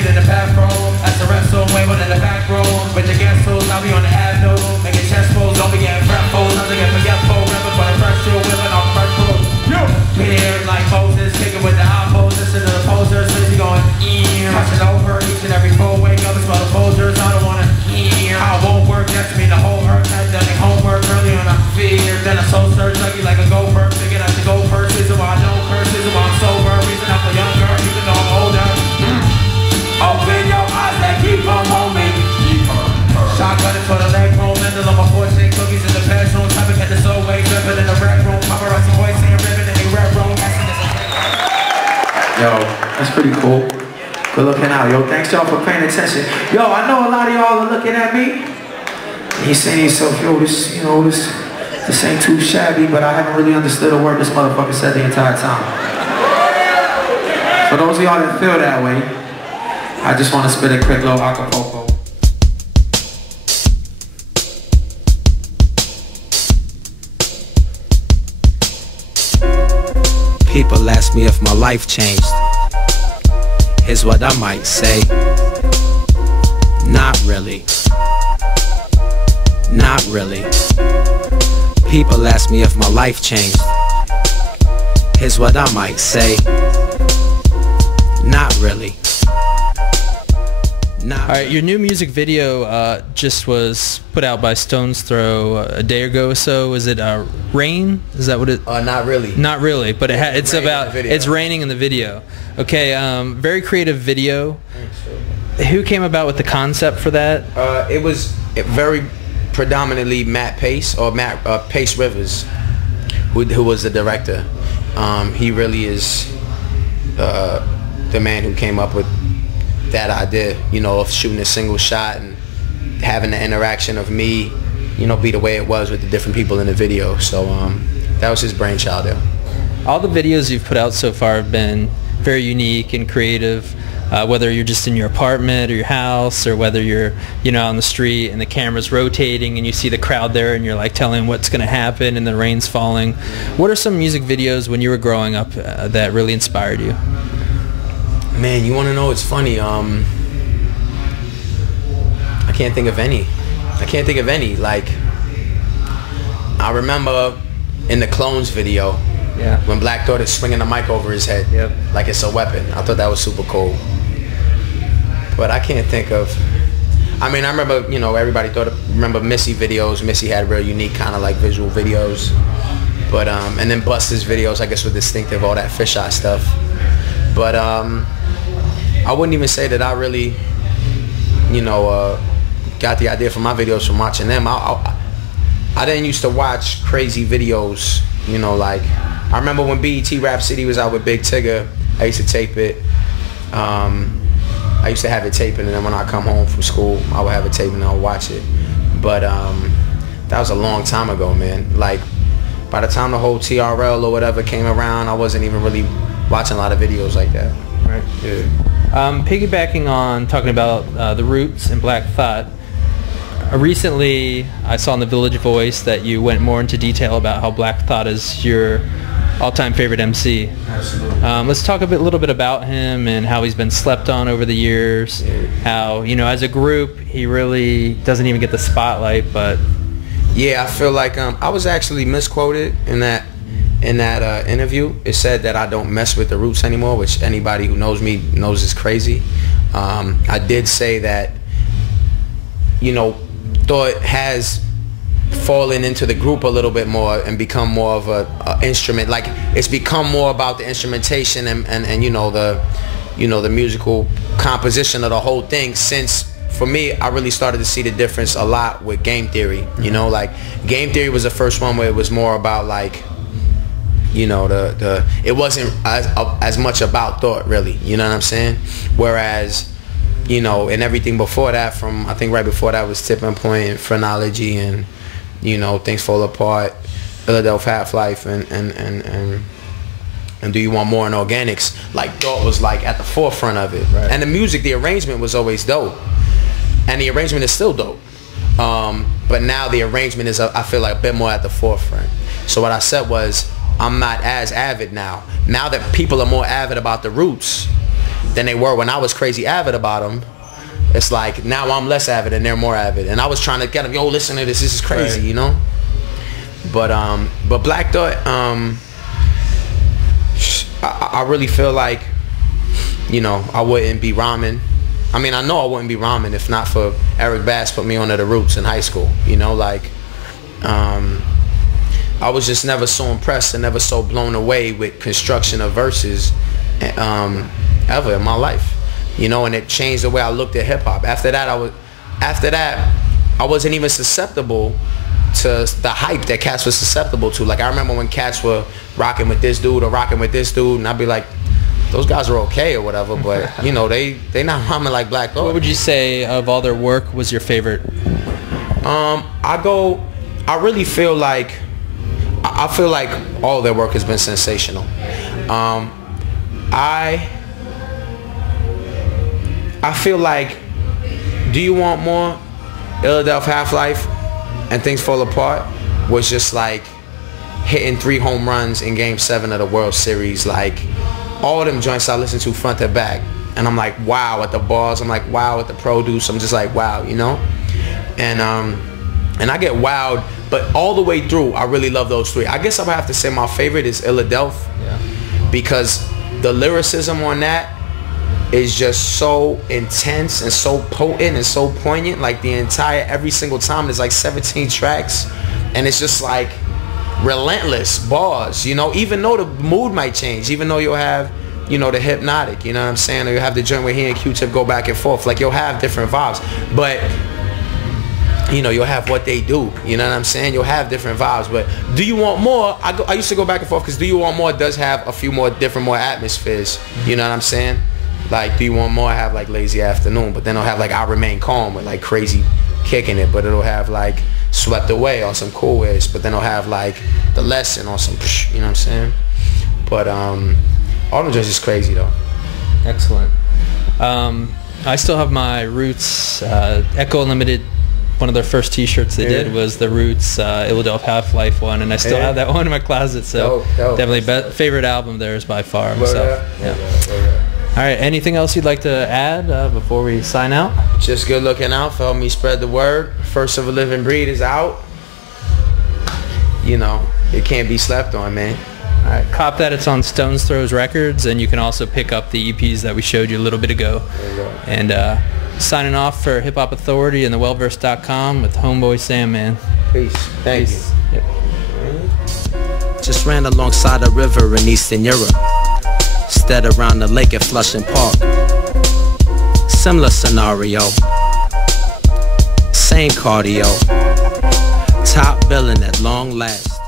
walking in the bathroom. That's the rest of way, but in the back room. With the guest holes, I'll be on the avenue. Making chest pulls, don't be getting fretful. Nothing get forgetful, never for the fresh shoe, women on fresh food. Here like Moses, kicking with the eyeballs, listen to the posers, busy going, crossing over each and every full wake up and smell the posers. I don't wanna hear how it won't work, that's me the whole earth. Had done homework early on, I fear. Then I soul search lucky like a gopher, figured I should go first. Reason why I don't curse, reason why I'm sober, reason I'm a younger, even though I'm older. Open your eyes and keep on me. Shotgun it for the leg room, handle on my fortune, cookies in the bedroom, topic at the soul wave, ripping in the red room, paparazzi boys saying ribbon in the red room. Yo, that's pretty cool. Good looking out, yo. Thanks y'all for paying attention. Yo, I know a lot of y'all are looking at me. He's saying to yourself, yo, this, you know, this ain't too shabby, but I haven't really understood a word this motherfucker said the entire time. For those of y'all that feel that way, I just want to spit a quick little acapulco. People ask me if my life changed. Here's what I might say. Not really. Not really. People ask me if my life changed. Here's what I might say. Not really. Alright, your new music video just was put out by Stone's Throw a day ago or so. Is it Rain? Is that what it? Not really. Not really, but it's about it's raining in the video. Okay, very creative video. Who came about with the concept for that? It was very predominantly Matt Pace or Pace Rivers, who was the director. He really is the man who came up with that idea, you know, of shooting a single shot and having the interaction of me, you know, be the way it was with the different people in the video. So that was his brainchild there. All the videos you've put out so far have been very unique and creative, whether you're just in your apartment or your house, or whether you're, you know, on the street and the camera's rotating and you see the crowd there and you're like telling what's going to happen and the rain's falling. What are some music videos when you were growing up that really inspired you? Man, you want to know? It's funny. I can't think of any. Like, I remember in the Clones video, when Black Thought is swinging the mic over his head, like it's a weapon. I thought that was super cool. But I can't think of. I mean, I remember, you know, everybody remember Missy videos. Missy had real unique kind of like visual videos. But and then Busta's videos, I guess, were distinctive, all that fisheye stuff. But I wouldn't even say that I really, you know, got the idea for my videos from watching them. I didn't used to watch crazy videos, you know, like, I remember when BET Rap City was out with Big Tigger, I used to tape it. I used to have it taping, and then when I come home from school, I would have it taping and I would watch it. But that was a long time ago, man. Like, by the time the whole TRL or whatever came around, I wasn't even really watching a lot of videos like that. Right. Yeah. Piggybacking on talking about the Roots and Black Thought, recently I saw in the Village Voice that you went more into detail about how Black Thought is your all-time favorite MC. Absolutely. Let's talk a little bit about him and how he's been slept on over the years. Yeah. How, you know, as a group, he really doesn't even get the spotlight, but... Yeah, I feel like I was actually misquoted in that interview. It said that I don't mess with the Roots anymore, which anybody who knows me knows is crazy. I did say that, you know, Thought has fallen into the group a little bit more and become more of a instrument. Like, it's become more about the instrumentation and you know, the musical composition of the whole thing. Since, for me, I really started to see the difference a lot with Game Theory. You know, like, Game Theory was the first one where it was more about, like, you know, it wasn't as much about Thought, really. You know what I'm saying? Whereas, you know, and everything before that, from, I think right before that was Tipping Point and Phrenology and, you know, Things Fall Apart, Philadelphia Half-Life and Do You Want More and Organics. Like, Thought was like at the forefront of it. Right. And the music, the arrangement was always dope. And the arrangement is still dope. But now the arrangement is, I feel like, a bit more at the forefront. So what I said was, I'm not as avid now. Now that people are more avid about the Roots, than they were when I was crazy avid about them. It's like now I'm less avid and they're more avid, and I was trying to get them, yo, listen to this is crazy, you know. But Black Thought, I really feel like, you know, I wouldn't be rhyming. I mean, I know I wouldn't be rhyming if not for Eric Bass put me onto the Roots in high school. You know, like, I was just never so impressed and never so blown away with construction of verses ever in my life. You know, and it changed the way I looked at hip hop. After that, I wasn't even susceptible to the hype that cats was susceptible to. Like, I remember when cats were rocking with this dude or rocking with this dude, and I'd be like, those guys are okay or whatever, but you know, they not rhyming like Black Thought. What would you say of all their work was your favorite? I really feel like, I feel like all their work has been sensational. I feel like Do You Want More, Philadelphia Half-Life, and Things Fall Apart was just like hitting 3 home runs in Game 7 of the World Series. Like, all of them joints I listen to front to back, and I'm like, wow at the bars. I'm like, wow at the produce. I'm just like, wow, you know. And I get wowed, but all the way through, I really love those 3. I guess I would have to say my favorite is Philadelphia, because the lyricism on that is just so intense and so potent and so poignant. Like, every single time there's like 17 tracks, and it's just like relentless bars, you know, even though the mood might change, even though you'll have, you know, the Hypnotic, you know what I'm saying, or you'll have the joint where he and Q-Tip go back and forth, like you'll have different vibes, but you know, you'll have What They Do, you know what I'm saying, you'll have different vibes. But Do You Want More, I used to go back and forth, because Do You Want More does have a few more different, more atmospheres, you know what I'm saying. Like, Do You Want More, I have like Lazy Afternoon, but then it'll have like I Remain Calm with like crazy kicking it, but it'll have like Swept Away on some cool ways, but then it'll have like The Lesson on some, you know what I'm saying. But all them just is crazy though. Excellent. I still have my Roots Echo Unlimited. One of their first T-shirts they did was the Roots Philadelphia Half-Life one, and I still have that one in my closet. So definitely favorite album theirs by far myself. All right, anything else you'd like to add before we sign out? Just good looking out for help me spread the word. First of a Living Breed is out. You know, it can't be slept on, man. All right, cop that. It's on Stones Throws Records, and you can also pick up the EPs that we showed you a little bit ago. There you go. And signing off for Hip Hop Authority and thewellverse.com with Homeboy Sandman. Peace. Thank you. Yep. Just ran alongside a river in Eastern Europe. Stead around the lake at Flushing Park. Similar scenario. Same cardio. Top billing at long last.